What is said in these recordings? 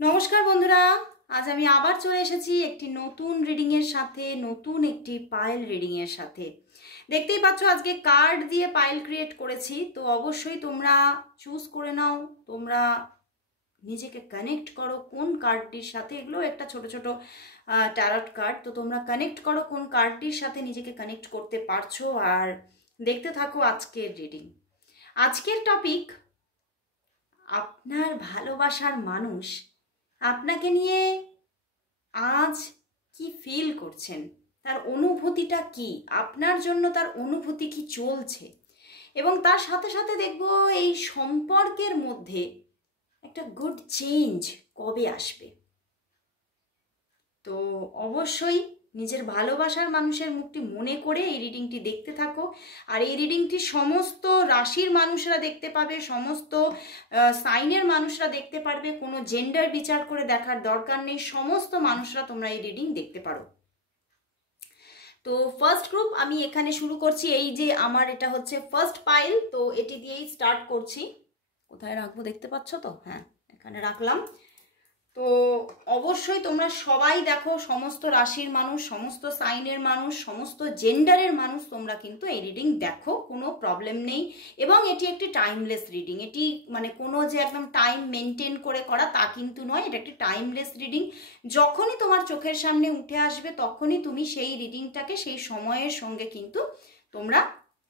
নমস্কার বন্ধুরা, আজ আমি আবার চলে এসেছি একটি নতুন রিডিংয়ের সাথে, নতুন একটি পাইল রিডিংয়ের সাথে। দেখতেই পাচ্ছ আজকে কার্ড দিয়ে পাইল ক্রিয়েট করেছি, তো অবশ্যই তোমরা চুজ করে নাও, তোমরা নিজেকে কানেক্ট করো কোন কার্ডটির সাথে। এগুলো একটা ছোট ছোট ট্যারট কার্ড, তো তোমরা কানেক্ট করো কোন কার্ডটির সাথে নিজেকে কানেক্ট করতে পারছো আর দেখতে থাকো আজকের রিডিং। আজকের টপিক, আপনার ভালোবাসার মানুষ আপনাকে নিয়ে আজ কি ফিল করছেন, তার অনুভূতিটা কি, আপনার জন্য তার অনুভূতি কি চলছে, এবং তার সাথে সাথে দেখব এই সম্পর্কের মধ্যে একটা গুড চেঞ্জ কবে আসবে। তো অবশ্যই নিজের ভালোবাসার মানুষের মুখটি মনে করে এই রিডিংটি দেখতে থাকো। আর এই রিডিংটি সমস্ত রাশির মানুষরা দেখতে পাবে, সমস্ত সাইনের মানুষরা দেখতে পারবে, কোনো জেন্ডার বিচার করে দেখার দরকার নেই, সমস্ত মানুষরা তোমরা এই রিডিং দেখতে পারো। তো ফার্স্ট গ্রুপ আমি এখানে শুরু করছি। এই যে আমার এটা হচ্ছে ফার্স্ট পাইল, তো এটি দিয়েই স্টার্ট করছি। কোথায় রাখবো দেখতে পাচ্ছ তো? হ্যাঁ, এখানে রাখলাম। তো অবশ্যই তোমরা সবাই দেখো, সমস্ত রাশির মানুষ, সমস্ত সাইনের মানুষ, সমস্ত জেন্ডারের মানুষ তোমরা কিন্তু এই রিডিং দেখো, কোনো প্রবলেম নেই। এবং এটি একটি টাইমলেস রিডিং, এটি মানে কোনো যে একদম টাইম মেনটেন করে করা তা কিন্তু নয়, এটা একটি টাইমলেস রিডিং। যখনই তোমার চোখের সামনে উঠে আসবে তখনই তুমি সেই রিডিংটাকে সেই সময়ের সঙ্গে কিন্তু তোমরা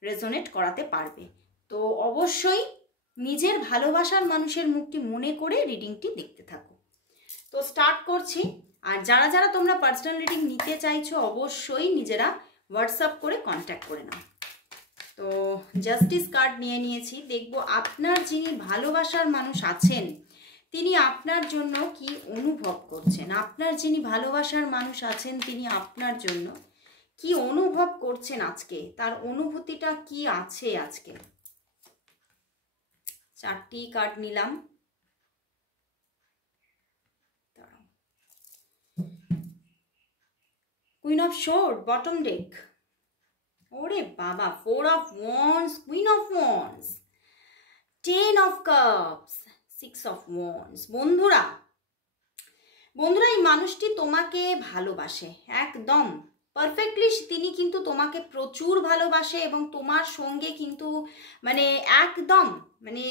রেজোনেট করাতে পারবে। তো অবশ্যই নিজের ভালোবাসার মানুষের মুখটি মনে করে রিডিংটি দেখতে থাকো। তো স্টার্ট করছি। আর যারা যারা তোমরা পার্সোনাল রিডিং নিতে চাইছো অবশ্যই নিজেরা হোয়াটসঅ্যাপ করে কন্ট্যাক্ট করে নাও। তো জাস্টিস কার্ড নিয়ে নিয়েছি, দেখব আপনার যিনি ভালোবাসার মানুষ আছেন তিনি আপনার জন্য কি অনুভব করছেন, আপনার যিনি ভালোবাসার মানুষ আছেন তিনি আপনার জন্য কি অনুভব করছেন আজকে, তার অনুভূতিটা কি আছে আজকে। চারটি কার্ড নিলাম। কুইন অফ শোর্ড বটম ডেক, ওরে বাবা, 4 of wands, queen of wands, 10 of cups, 6 of wands. বন্ধুরা এই মানুষটি তোমাকে ভালোবাসে একদম পারফেক্টলি, তিনি কিন্তু তোমাকে প্রচুর ভালোবাসে এবং তোমার সঙ্গে কিন্তু মানে একদম মানে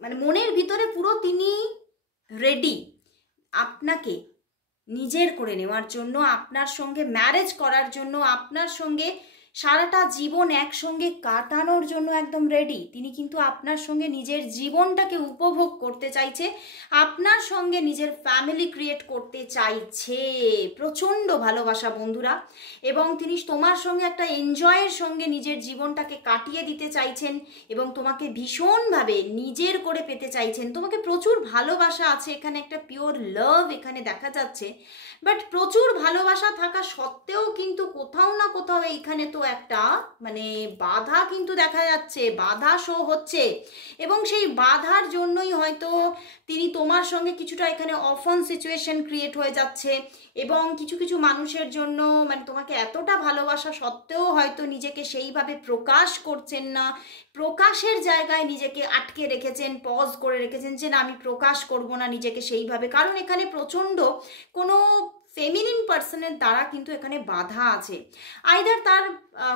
মানে মনের ভিতরে পুরো তিনি রেডি আপনাকে নিজের করে নেওয়ার জন্য, আপনার সঙ্গে ম্যারেজ করার জন্য, আপনার সঙ্গে সারাটা জীবন একসঙ্গে কাটানোর জন্য একদম রেডি। তিনি কিন্তু আপনার সঙ্গে নিজের জীবনটাকে উপভোগ করতে চাইছে, আপনার সঙ্গে নিজের ফ্যামিলি ক্রিয়েট করতে চাইছে, প্রচণ্ড ভালোবাসা বন্ধুরা। এবং তিনি তোমার সঙ্গে একটা এনজয়ের সঙ্গে নিজের জীবনটাকে কাটিয়ে দিতে চাইছেন এবং তোমাকে ভীষণভাবে নিজের করে পেতে চাইছেন। তোমাকে প্রচুর ভালোবাসা আছে, এখানে একটা পিওর লাভ এখানে দেখা যাচ্ছে। বাট প্রচুর ভালোবাসা থাকা সত্ত্বেও কিন্তু কোথাও না কোথাও এইখানে তো একটা মানে বাধা কিন্তু দেখা যাচ্ছে, বাধা শো হচ্ছে। এবং সেই বাধার জন্যই হয়তো তিনি তোমার সঙ্গে কিছুটা এখানে অফন সিচুয়েশন ক্রিয়েট হয়ে যাচ্ছে। এবং কিছু কিছু মানুষের জন্য মানে তোমাকে এতটা ভালোবাসা সত্ত্বেও হয়তো নিজেকে সেইভাবে প্রকাশ করছেন না, প্রকাশের জায়গায় নিজেকে আটকে রেখেছেন, পজ করে রেখেছেন যে না আমি প্রকাশ করব না নিজেকে সেইভাবে, কারণ এখানে প্রচণ্ড কোনো ফেমিনিন পার্সনের দ্বারা কিন্তু এখানে বাধা আছে। আইদার তার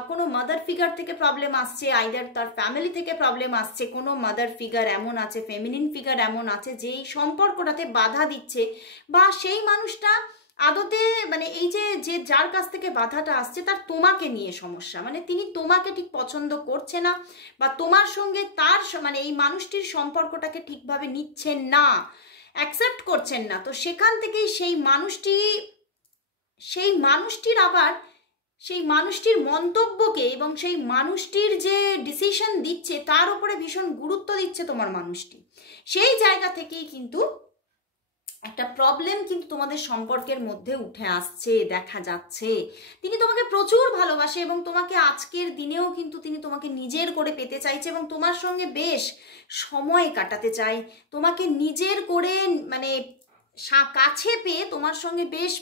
কোনো মাদার ফিগার থেকে প্রবলেম আসছে, আইদার তার ফ্যামিলি থেকে প্রবলেম আসছে, কোনো মাদার ফিগার এমন আছে, ফেমিনিন ফিগার এমন আছে যে এই সম্পর্কটাতে বাধা দিচ্ছে, বা সেই মানুষটা আদতে মানে এই যে যার কাছ থেকে বাধাটা আসছে তার তোমাকে নিয়ে সমস্যা, মানে তিনি তোমাকে ঠিক পছন্দ করছে না, বা তোমার সঙ্গে তার মানে এই মানুষটির সম্পর্কটাকে ঠিকভাবে নিচ্ছেন না, অ্যাকসেপ্ট করছেন না। তো সেখান থেকেই সেই মানুষটির আবার সেই মানুষটির মন্তব্যকে এবং সেই মানুষটির যে ডিসিশন দিচ্ছে তার উপরে ভীষণ গুরুত্ব দিচ্ছে তোমার মানুষটি। সেই জায়গা থেকেই কিন্তু একটা প্রবলেম কিন্তু তোমাদের সম্পর্কের মধ্যে উঠে আসছে, দেখা যাচ্ছে। তিনি তোমাকে প্রচুর ভালোবাসে এবং তোমাকে আজকের দিনেও কিন্তু তিনি তোমাকে নিজের করে পেতে চাইছে এবং তোমার সঙ্গে বেশ সময় কাটাতে চায়, তোমাকে নিজের করে মানে কাছে পেয়ে তোমার সঙ্গে বেশ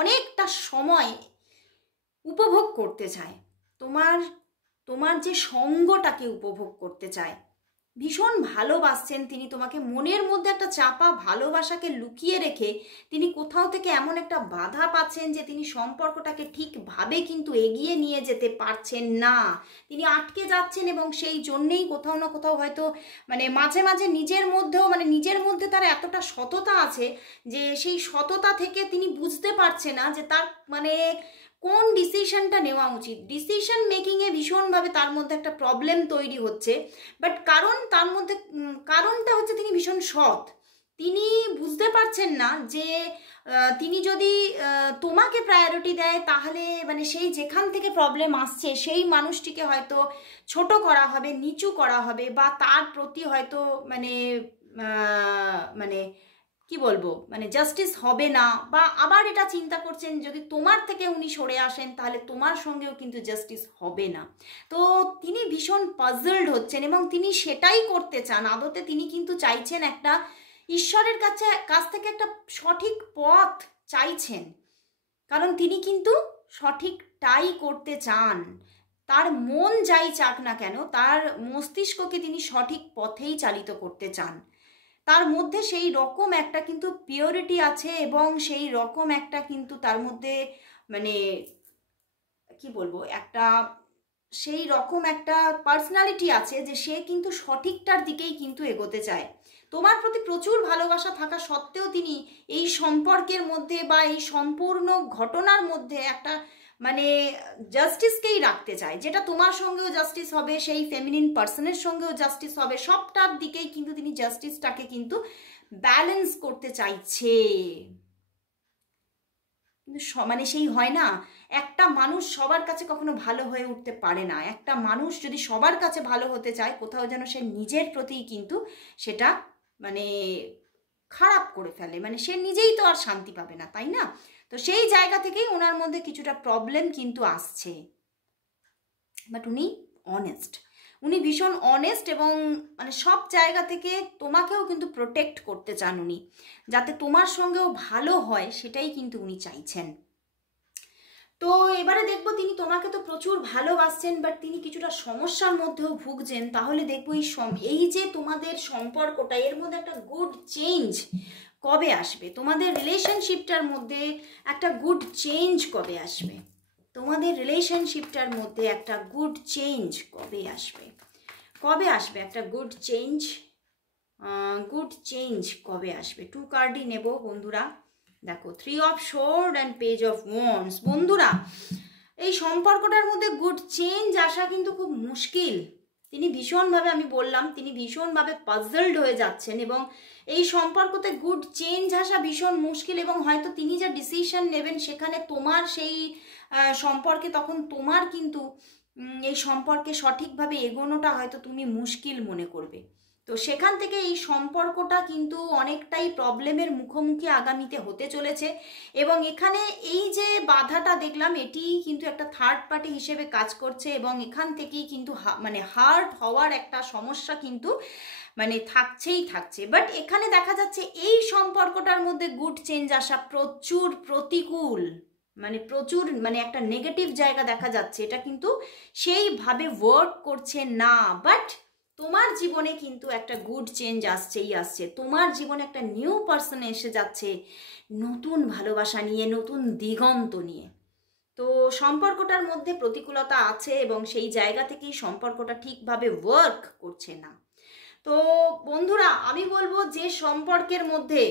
অনেকটা সময় উপভোগ করতে চায়, তোমার যে সঙ্গটাকে উপভোগ করতে চায়। ভীষণ ভালোবাসছেন তিনি তোমাকে, মনের মধ্যে একটা চাপা ভালোবাসাকে লুকিয়ে রেখে তিনি কোথাও থেকে এমন একটা বাধা পাচ্ছেন যে তিনি সম্পর্কটাকে ঠিকভাবে কিন্তু এগিয়ে নিয়ে যেতে পারছেন না, তিনি আটকে যাচ্ছেন। এবং সেই জন্যেই কোথাও না কোথাও হয়তো মানে মাঝে মাঝে নিজের মধ্যেও মানে নিজের মধ্যে তার এতটা সততা আছে যে সেই সততা থেকে তিনি বুঝতে পারছে না যে তার মানে কোন ডিসিশনটা নেওয়া উচিত। ডিসিশন মেকিংয়ে ভীষণভাবে তার মধ্যে একটা প্রবলেম তৈরি হচ্ছে। বাট কারণ তার মধ্যে কারণটা হচ্ছে তিনি ভীষণ সৎ, তিনি বুঝতে পারছেন না যে তিনি যদি তোমাকে প্রায়োরিটি দেয় তাহলে মানে সেই যেখান থেকে প্রবলেম আসছে সেই মানুষটিকে হয়তো ছোট করা হবে, নিচু করা হবে, বা তার প্রতি হয়তো মানে মানে কি বলবো মানে জাস্টিস হবে না। বা আবার এটা চিন্তা করছেন যদি তোমার থেকে উনি সরে আসেন তাহলে তোমার সঙ্গেও কিন্তু জাস্টিস হবে না। তো তিনি ভীষণ পাজলড হচ্ছেন এবং তিনি সেটাই করতে চান। আদতে তিনি কিন্তু চাইছেন একটা ঈশ্বরের কাছ থেকে একটা সঠিক পথ চাইছেন, কারণ তিনি কিন্তু সঠিকটাই করতে চান। তার মন যাই চাক না কেন, তার মস্তিষ্ককে তিনি সঠিক পথেই চালিত করতে চান। তার মধ্যে সেই রকম একটা কিন্তু পিওরিটি আছে এবং সেই রকম একটা কিন্তু তার মধ্যে মানে কি বলবো একটা সেই রকম একটা পার্সোনালিটি আছে যে সে কিন্তু সঠিকটার দিকেই কিন্তু এগোতে চায়। তোমার প্রতি প্রচুর ভালোবাসা থাকা সত্ত্বেও তিনি এই সম্পর্কের মধ্যে বা এই সম্পূর্ণ ঘটনার মধ্যে একটা মানে জাস্টিসকেই রাখতে চায়, যেটা তোমার সঙ্গেও জাস্টিস হবে, সেই ফেমিনিন পার্সনের সঙ্গেও জাস্টিস হবে, সবটার দিকেই কিন্তু তিনি জাস্টিসটাকে কিন্তু ব্যালেন্স করতে চাইছে। কিন্তু মানে সেই হয় না, একটা মানুষ সবার কাছে কখনো ভালো হয়ে উঠতে পারে না। একটা মানুষ যদি সবার কাছে ভালো হতে চায় কোথাও যেন সে নিজের প্রতিই কিন্তু সেটা মানে খারাপ করে ফেলে, মানে সে নিজেই তো আর শান্তি পাবে না, তাই না? তো সেই জায়গা থেকেই ওনার মধ্যে কিছুটা প্রবলেম কিন্তু আসছে। বাট উনি অনেস্ট, উনি ভীষণ অনেস্ট এবং মানে সব জায়গা থেকে তোমাকেও কিন্তু প্রোটেক্ট করতে চান উনি, যাতে তোমার সঙ্গেও ভালো হয় সেটাই কিন্তু উনি চাইছেন। তো এবারে দেখবো তিনি তোমাকে তো প্রচুর ভালোবাসছেন, বাট তিনি কিছুটা সমস্যার মধ্যেও ভুগছেন। তাহলে দেখবো এই যে তোমাদের সম্পর্কটা, এর মধ্যে একটা গুড চেঞ্জ কবে আসবে? তোমাদের রিলেশনশিপটার মধ্যে একটা গুড চেঞ্জ কবে আসবে? তোমাদের রিলেশনশিপটার মধ্যে একটা গুড চেঞ্জ কবে আসবে? কবে আসবে একটা গুড চেঞ্জ? গুড চেঞ্জ কবে আসবে? 2 কার্ডই নেব বন্ধুরা। দেখো 3 of sword and page of wands. বন্ধুরা এই সম্পর্কটার মধ্যে গুড চেঞ্জ আসা কিন্তু খুব মুশকিল। তিনি ভীষণভাবে, আমি বললাম তিনি ভীষণভাবে পাজলড হয়ে যাচ্ছেন এবং এই সম্পর্কতে গুড চেঞ্জ আসা ভীষণ মুশকিল। এবং হয়তো তিনি যা ডিসিশন নেবেন সেখানে তোমার সেই সম্পর্কে তখন তোমার কিন্তু এই সম্পর্কে সঠিকভাবে এগোনোটা হয়তো তুমি মুশকিল মনে করবে। তো সেখান থেকে এই সম্পর্কটা কিন্তু অনেকটাই প্রবলেমের মুখোমুখি আগামীতে হতে চলেছে। এবং এখানে এই যে বাধাটা দেখলাম এটি কিন্তু একটা থার্ড পার্টি হিসেবে কাজ করছে এবং এখান থেকেই কিন্তু মানে হার্ট হওয়ার একটা সমস্যা কিন্তু মানে থাকছে। বাট এখানে দেখা যাচ্ছে এই সম্পর্কটার মধ্যে গুড চেঞ্জ আসা প্রচুর প্রতিকূল, মানে প্রচুর মানে একটা নেগেটিভ জায়গা দেখা যাচ্ছে। এটা কিন্তু সেইভাবে ওয়ার্ক করছে না। বাট তোমার জীবনে কিন্তু একটা গুড চেঞ্জ আসছে। তোমার জীবনে একটা নিউ পার্সন এসে যাচ্ছে, নতুন ভালোবাসা নিয়ে, নতুন দিগন্ত নিয়ে। তো সম্পর্কটার মধ্যে প্রতিকূলতা আছে এবং সেই জায়গা থেকেই সম্পর্কটা ঠিকভাবে ওয়ার্ক করছে না। তো বন্ধুরা আমি বলবো যে সম্পর্কের মধ্যে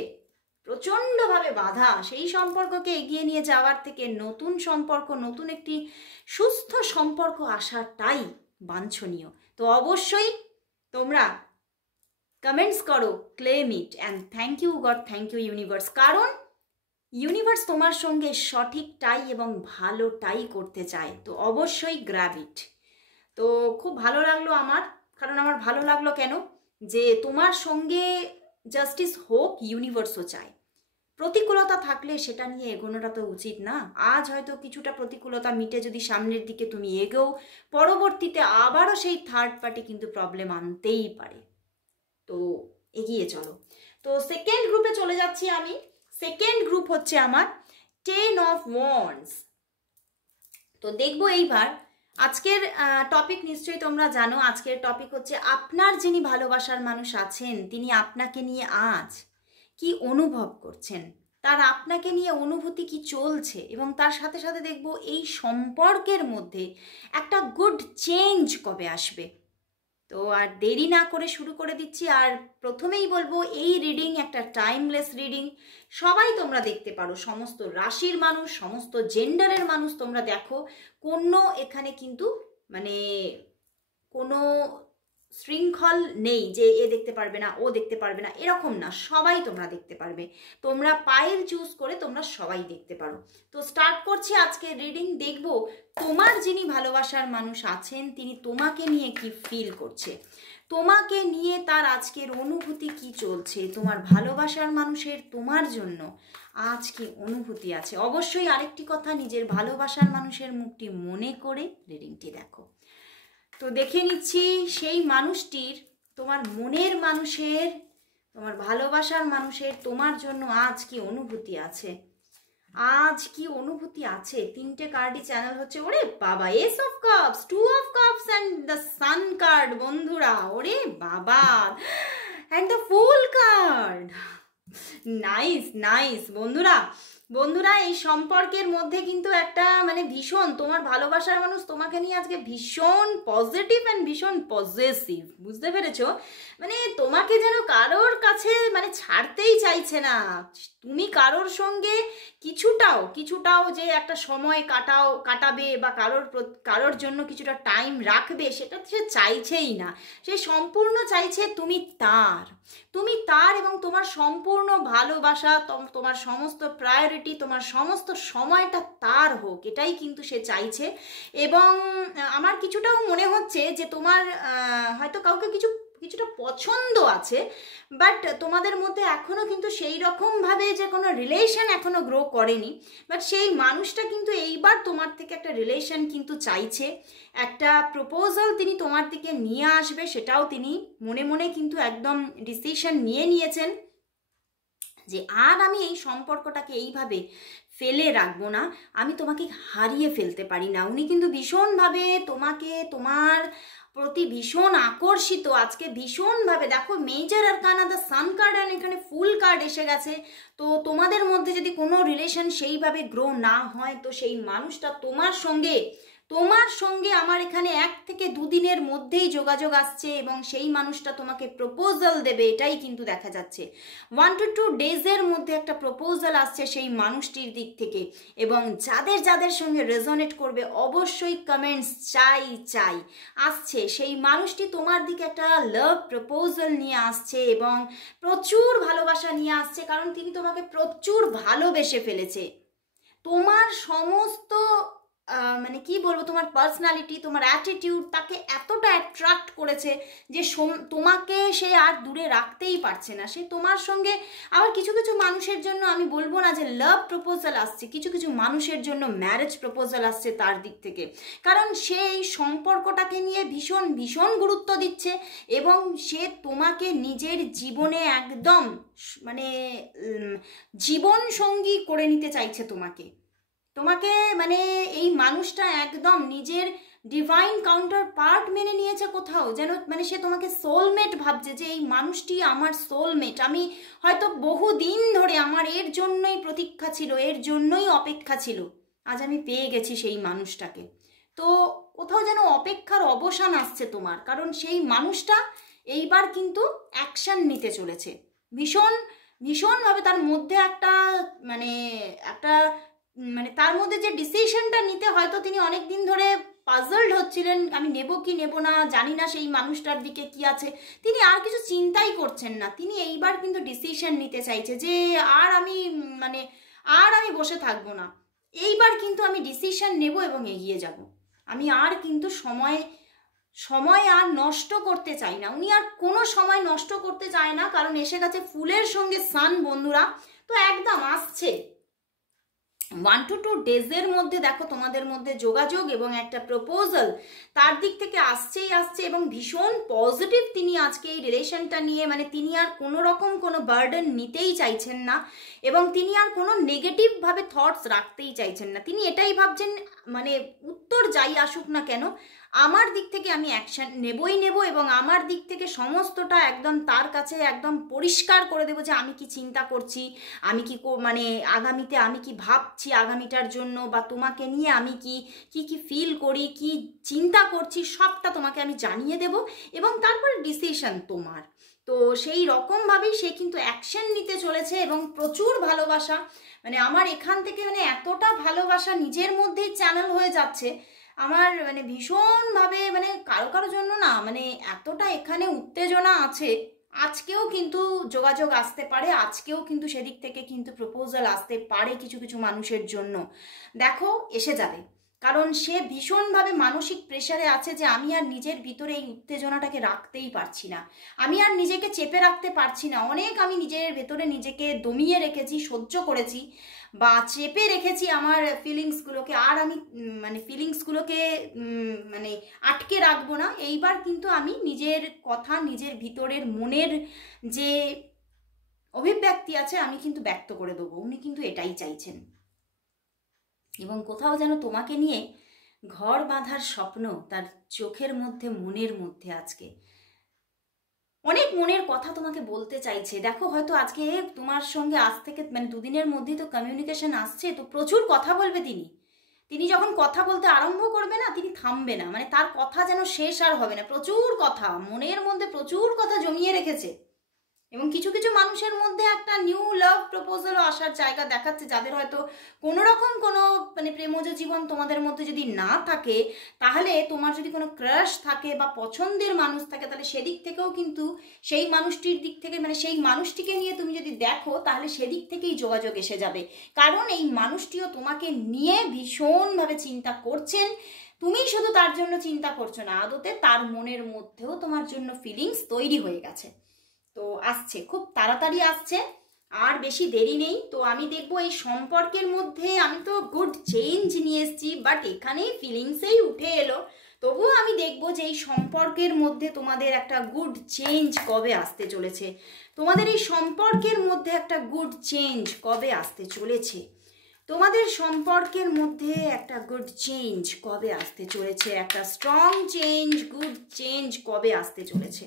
প্রচণ্ডভাবে বাধা, সেই সম্পর্ককে এগিয়ে নিয়ে যাওয়ার থেকে নতুন সম্পর্ক, নতুন একটি সুস্থ সম্পর্ক আসাটাই বাঞ্ছনীয়। তো অবশ্যই তোমরা কমেন্টস করো claim it and thank you God, thank you universe, কারণ ইউনিভার্স তোমার সঙ্গে সঠিকটাই এবং ভালোটাই করতে চায়। তো অবশ্যই গ্র্যাব ইট। তো খুব ভালো লাগলো আমার, কারণ আমার ভালো লাগলো কেন যে তোমার সঙ্গে জাস্টিস হোক ইউনিভার্সও চায়। প্রতিকূলতা থাকলে সেটা নিয়ে এগোনোটা তো উচিত না। আজ হয়তো কিছুটা প্রতিকূলতা মিটে যদি সামনের দিকে তুমি এগোও, পরবর্তীতে আবারও সেই থার্ড পার্টি কিন্তু প্রবলেম আনতেই পারে। তো এগিয়ে চলো। তো সেকেন্ড গ্রুপে চলে যাচ্ছি আমি। সেকেন্ড গ্রুপ হচ্ছে আমার 10 অফ ওয়ান্ডস। তো দেখবো এইবার আজকের টপিক নিশ্চয়ই তোমরা জানো। আজকের টপিক হচ্ছে আপনার যিনি ভালোবাসার মানুষ আছেন তিনি আপনাকে নিয়ে আজ কি অনুভব করছেন, তার আপনাকে নিয়ে অনুভূতি কি চলছে, এবং তার সাথে সাথে দেখব এই সম্পর্কের মধ্যে একটা গুড চেঞ্জ কবে আসবে। তো আর দেরি না করে শুরু করে দিচ্ছি। আর প্রথমেই বলবো এই রিডিং একটা টাইমলেস রিডিং, সবাই তোমরা দেখতে পারো, সমস্ত রাশির মানুষ, সমস্ত জেন্ডারের মানুষ তোমরা দেখো। কোনো এখানে কিন্তু মানে কোনো শৃঙ্খল নেই যে এ দেখতে পারবে না ও দেখতে পারবে না, এরকম না, সবাই তোমরা দেখতে পারবে। তোমরা পাইল চুজ করে তোমরা সবাই দেখতে পারো। তো স্টার্ট করছি আজকে রিডিং। দেখব তোমার যিনি ভালোবাসার মানুষ আছেন তিনি তোমাকে নিয়ে কি ফিল করছে, তোমাকে নিয়ে তার আজকের অনুভূতি কি চলছে, তোমার ভালোবাসার মানুষের তোমার জন্য আজ কি অনুভূতি আছে। অবশ্যই আরেকটি কথা, নিজের ভালোবাসার মানুষের মুখটি মনে করে রিডিংটি দেখো। তো দেখে নিচ্ছি সেই মানুষটির, তোমার মনের মানুষের, তোমার ভালোবাসার মানুষের তোমার জন্য আজ কি অনুভূতি আছে, আজ কি অনুভূতি আছে। তিনটে কার্ডই চ্যানেল হচ্ছে, ওরে বাবা, ace of cups, two of cups and the sun card বন্ধুরা, ওরে বাবা, and the fool card. Nice nice বন্ধুরা। বন্ধুরা এই সম্পর্কের মধ্যে কিন্তু একটা মানে ভীষণ, তোমার ভালোবাসার মানুষ তোমাকে নিয়ে আজকে ভীষণ পজিটিভ অ্যান্ড ভীষণ পজেসিভ, বুঝতে পেরেছো? মানে তোমাকে যেন কারোর কাছে মানে ছাড়তেই চাইছে না। তুমি কারোর সঙ্গে কিছুটাও যে একটা সময় কাটাবে বা কারোর জন্য কিছুটা টাইম রাখবে, সেটা সে চাইছেই না। সে সম্পূর্ণ চাইছে তুমি তার এবং তোমার সম্পূর্ণ ভালোবাসা, তোমার সমস্ত প্রায়োরিটি, তোমার সমস্ত সময়টা তার হোক, এটাই কিন্তু সে চাইছে। এবং আমার কিছুটাও মনে হচ্ছে যে তোমার হয়তো কাউকে কিছুটা পছন্দ আছে, বাট তোমাদের মধ্যে এখনো কিন্তু সেই রকমভাবে যে কোনো রিলেশন এখনো গ্রো করেনি। বাট সেই মানুষটা কিন্তু এইবার তোমার থেকে একটা রিলেশন কিন্তু চাইছে, একটা প্রপোজাল তিনি তোমার দিকে নিয়ে আসবে, সেটাও তিনি মনে মনে কিন্তু একদম ডিসিশন নিয়েছেন যে আর আমি এই সম্পর্কটাকে এইভাবে ফেলে রাখবো না, আমি তোমাকে হারিয়ে ফেলতে পারি না। উনি কিন্তু ভীষণভাবে তোমার প্রতি ভীষণ আকর্ষিত আজকে, ভীষণভাবে। দেখো major arcana the sun card আর এখানে ফুল কার্ড এসে গেছে। তো তোমাদের মধ্যে যদি কোনো রিলেশন সেইভাবে গ্রো না হয়, তো সেই মানুষটা তোমার সঙ্গে আমার এখানে 1 থেকে 2 দিনের মধ্যেই যোগাযোগ আসছে এবং সেই মানুষটা তোমাকে প্রপোজাল দেবে, এটাই কিন্তু দেখা যাচ্ছে। 1 to 2 ডেজের মধ্যে একটা প্রপোজাল আসছে সেই মানুষটির দিক থেকে। এবং যাদের সঙ্গে রেজোনেট করবে অবশ্যই কমেন্টস চাই আসছে। সেই মানুষটি তোমার দিকে একটা লাভ প্রপোজাল নিয়ে আসছে এবং প্রচুর ভালোবাসা নিয়ে আসছে, কারণ তিনি তোমাকে প্রচুর ভালোবেসে ফেলেছে। তোমার সমস্ত মানে কি বলবো, তোমার পার্সোনালিটি, তোমার অ্যাটিটিউড তাকে এতটা অ্যাট্রাক্ট করেছে যে তোমাকে সে আর দূরে রাখতেই পারছে না। সে তোমার সঙ্গে আবার কিছু মানুষের জন্য, আমি বলবো না যে লাভ প্রপোজাল আসছে, কিছু মানুষের জন্য ম্যারেজ প্রপোজাল আসছে তার দিক থেকে, কারণ সে এই সম্পর্কটাকে নিয়ে ভীষণ গুরুত্ব দিচ্ছে এবং সে তোমাকে নিজের জীবনে একদম মানে জীবন সঙ্গী করে নিতে চাইছে তোমাকে মানে এই মানুষটা একদম নিজের ডিভাইন কাউন্টার পার্ট মেনে নিয়েছে কোথাও, যেন মানে সে তোমাকে সোলমেট ভাবছে যে এই মানুষটি আমার সোলমেট। আমি হয়তো বহুদিন ধরে আমার এর জন্যই প্রতীক্ষা ছিল, এর জন্যই অপেক্ষা ছিল, আজ আমি পেয়ে গেছি সেই মানুষটাকে। তো কোথাও যেন অপেক্ষার অবসান আসছে তোমার, কারণ সেই মানুষটা এইবার কিন্তু অ্যাকশন নিতে চলেছে ভীষণভাবে। তার মধ্যে মানে তার মধ্যে যে ডিসিশনটা নিতে হয়তো তিনি অনেক দিন ধরে পাজলড হচ্ছিলেন, আমি নেব কি নেব না, জানি না সেই মানুষটার দিকে কি আছে, তিনি আর কিছু চিন্তাই করছেন না। তিনি এইবার কিন্তু ডিসিশন নিতে চাইছে যে আর আমি বসে থাকবো না, এইবার কিন্তু আমি ডিসিশন নেব এবং এগিয়ে যাব। আমি আর কিন্তু সময় আর নষ্ট করতে চাই না। উনি আর কোনো সময় নষ্ট করতে চায় না, কারণ এসে গেছে ফুলের সঙ্গে সান বন্ধুরা। তো একদম আসছে 1 to 2 ডেজের মধ্যে দেখো তোমাদের মধ্যে যোগাযোগ এবং একটা প্রপোজাল তার দিক থেকে আসছেই আসছে, এবং ভীষণ পজিটিভ তিনি আজকে এই রিলেশনটা নিয়ে, মানে তিনি আর কোনো রকম কোনো বার্ডেন নিতেই চাইছেন না, এবং তিনি আর কোনো নেগেটিভভাবে থটস রাখতেই চাইছেন না। তিনি এটাই ভাবছেন, মানে উত্তর যাই আসুক না কেন, আমার দিক থেকে আমি অ্যাকশন নেবই নেব, এবং আমার দিক থেকে সমস্তটা একদম তার কাছে একদম পরিষ্কার করে দেবো যে আমি কি চিন্তা করছি, আমি কি মানে আগামীতে আমি কি ভাবছি আগামীটার জন্য, বা তোমাকে নিয়ে আমি কি কি কি ফিল করি, কি চিন্তা করছি, সবটা তোমাকে আমি জানিয়ে দেব, এবং তারপরে ডিসিশন তোমার। তো সেই রকমভাবেই সে কিন্তু অ্যাকশন নিতে চলেছে, এবং প্রচুর ভালোবাসা, মানে আমার এখান থেকে মানে এতটা ভালোবাসা নিজের মধ্যেই চ্যানেল হয়ে যাচ্ছে আমার, মানে ভীষণভাবে, মানে কারো কারো জন্য না, মানে এতটা এখানে উত্তেজনা আছে। আজকেও কিন্তু যোগাযোগ আসতে পারে, আজকেও কিন্তু সেদিক থেকে কিন্তু প্রপোজাল আসতে পারে কিছু কিছু মানুষের জন্য। দেখো এসে যাবে, কারণ সে ভীষণভাবে মানসিক প্রেশারে আছে যে আমি আর নিজের ভিতরে এই উত্তেজনাটাকে রাখতেই পারছি না, আমি আর নিজেকে চেপে রাখতে পারছি না। অনেক আমি নিজের ভেতরে নিজেকে দমিয়ে রেখেছি, সহ্য করেছি বা চেপে রেখেছি আমার ফিলিংসগুলোকে, আর আমি মানে ফিলিংসগুলোকে মানে আটকে রাখবো না। এইবার কিন্তু আমি নিজের কথা, নিজের ভিতরের মনের যে অভিব্যক্তি আছে আমি কিন্তু ব্যক্ত করে দেবো। উনি কিন্তু এটাই চাইছেন, এবং কোথাও যেন তোমাকে নিয়ে ঘর বাঁধার স্বপ্ন তার চোখের মধ্যে, মনের মধ্যে আজকে অনেক মনের কথা তোমাকে বলতে চাইছে। দেখো হয়তো আজকে তোমার সঙ্গে আজ থেকে মানে দুদিনের মধ্যেই তো কমিউনিকেশন আসছে, তো প্রচুর কথা বলবে তিনি। তিনি যখন কথা বলতে আরম্ভ করবে না, তিনি থামবে না, মানে তার কথা যেন শেষ আর হবে না। প্রচুর কথা মনের মধ্যে, প্রচুর কথা জমিয়ে রেখেছে, এবং কিছু কিছু মানুষের মধ্যে একটা নিউ লাভ প্রপোজালও আসার জায়গা দেখাচ্ছে, যাদের হয়তো কোনো রকম কোনো মানে প্রেমজ জীবন তোমাদের মধ্যে যদি না থাকে, তাহলে তোমার যদি কোনো ক্রাশ থাকে বা পছন্দের মানুষ থাকে, তাহলে সেদিক থেকেও কিন্তু সেই মানুষটির দিক থেকে, মানে সেই মানুষটিকে নিয়ে তুমি যদি দেখো, তাহলে সেদিক থেকেই যোগাযোগ এসে যাবে। কারণ এই মানুষটিও তোমাকে নিয়ে ভীষণভাবে চিন্তা করছেন, তুমি শুধু তার জন্য চিন্তা করছো না, আদতে তার মনের মধ্যেও তোমার জন্য ফিলিংস তৈরি হয়ে গেছে। তো আসছে, খুব তাড়াতাড়ি আসছে, আর বেশি দেরি নেই। তো আমি দেখবো এই সম্পর্কের মধ্যে, আমি তো গুড চেঞ্জ নিয়ে এসেছি, বাট এখানেই ফিলিংসেই উঠে এলো, তবুও আমি দেখবো যে এই সম্পর্কের মধ্যে তোমাদের একটা গুড চেঞ্জ কবে আসতে চলেছে, তোমাদের এই সম্পর্কের মধ্যে একটা গুড চেঞ্জ কবে আসতে চলেছে, তোমাদের সম্পর্কের মধ্যে একটা গুড চেঞ্জ কবে আসতে চলেছে, একটা স্ট্রং চেঞ্জ, গুড চেঞ্জ কবে আসতে চলেছে,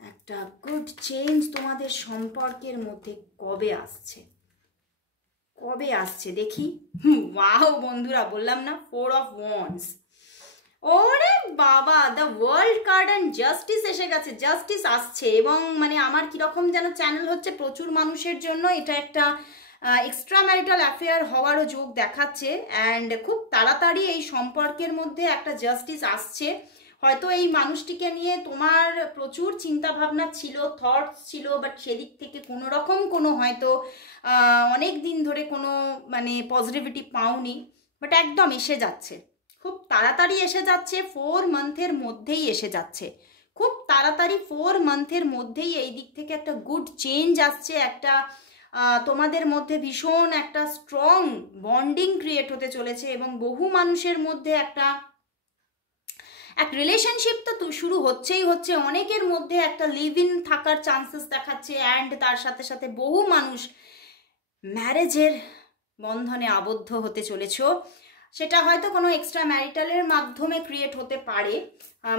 একটা গুড চেঞ্জ তোমাদের সম্পর্কের মধ্যে কবে আসছে, কবে আসছে দেখি। ওয়াও বন্ধুরা, বললাম না 4 of Wands। ওরে বাবা, the world card and justice এসে গেছে, জাস্টিস আসছে, এবং মানে আমার কিরকম যেন চ্যানেল হচ্ছে প্রচুর মানুষের জন্য এটা একটা এক্সট্রা ম্যারিটাল অ্যাফেয়ার হওয়ারও যোগ দেখাচ্ছে, অ্যান্ড খুব তাড়াতাড়ি এই সম্পর্কের মধ্যে একটা জাস্টিস আসছে। হয়তো এই মানুষটিকে নিয়ে তোমার প্রচুর চিন্তা ভাবনা ছিল, থটস ছিল, বাট সেদিক থেকে কোনো রকম কোনো হয়তো অনেক দিন ধরে কোনো মানে পজিটিভিটি পাওনি, বাট একদম এসে যাচ্ছে, খুব তাড়াতাড়ি এসে যাচ্ছে, 4 মান্থের মধ্যেই এসে যাচ্ছে, খুব তাড়াতাড়ি 4 মান্থের মধ্যেই এই দিক থেকে একটা গুড চেঞ্জ আসছে, একটা তোমাদের মধ্যে ভীষণ একটা স্ট্রং বন্ডিং ক্রিয়েট হতে চলেছে, এবং বহু মানুষের মধ্যে একটা এক রিলেশনশিপ তো শুরু হচ্ছেই হচ্ছে, অনেকের মধ্যে একটা লিভ ইন থাকার চান্সেস দেখাচ্ছে, অ্যান্ড তার সাথে সাথে বহু মানুষ ম্যারেজের বন্ধনে আবদ্ধ হতে চলেছ। সেটা হয়তো কোনো এক্সট্রা ম্যারিটালের মাধ্যমে ক্রিয়েট হতে পারে,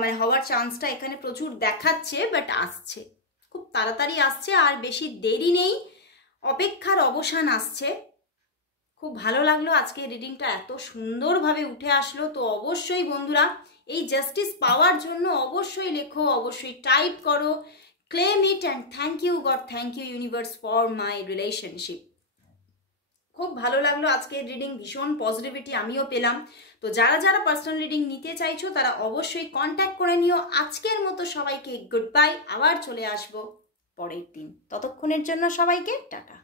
মানে হওয়ার চান্সটা এখানে প্রচুর দেখাচ্ছে, বাট আসছে, খুব তাড়াতাড়ি আসছে, আর বেশি দেরি নেই, অপেক্ষার অবসান আসছে। খুব ভালো লাগলো আজকে রিডিংটা, এত সুন্দরভাবে উঠে আসলো। তো অবশ্যই বন্ধুরা এই জাস্টিস পাওয়ার জন্য অবশ্যই লেখো, অবশ্যই টাইপ করো, claim it and thank you God, thank you universe for my relationship. খুব ভালো লাগলো আজকের রিডিং, ভীষণ পজিটিভিটি আমিও পেলাম। তো যারা যারা পার্সোনাল রিডিং নিতে চাইছো তারা অবশ্যই কন্ট্যাক্ট করে নিও। আজকের মতো সবাইকে গুড বাই, আবার চলে আসবো পরের দিন, ততক্ষণের জন্য সবাইকে টাটা।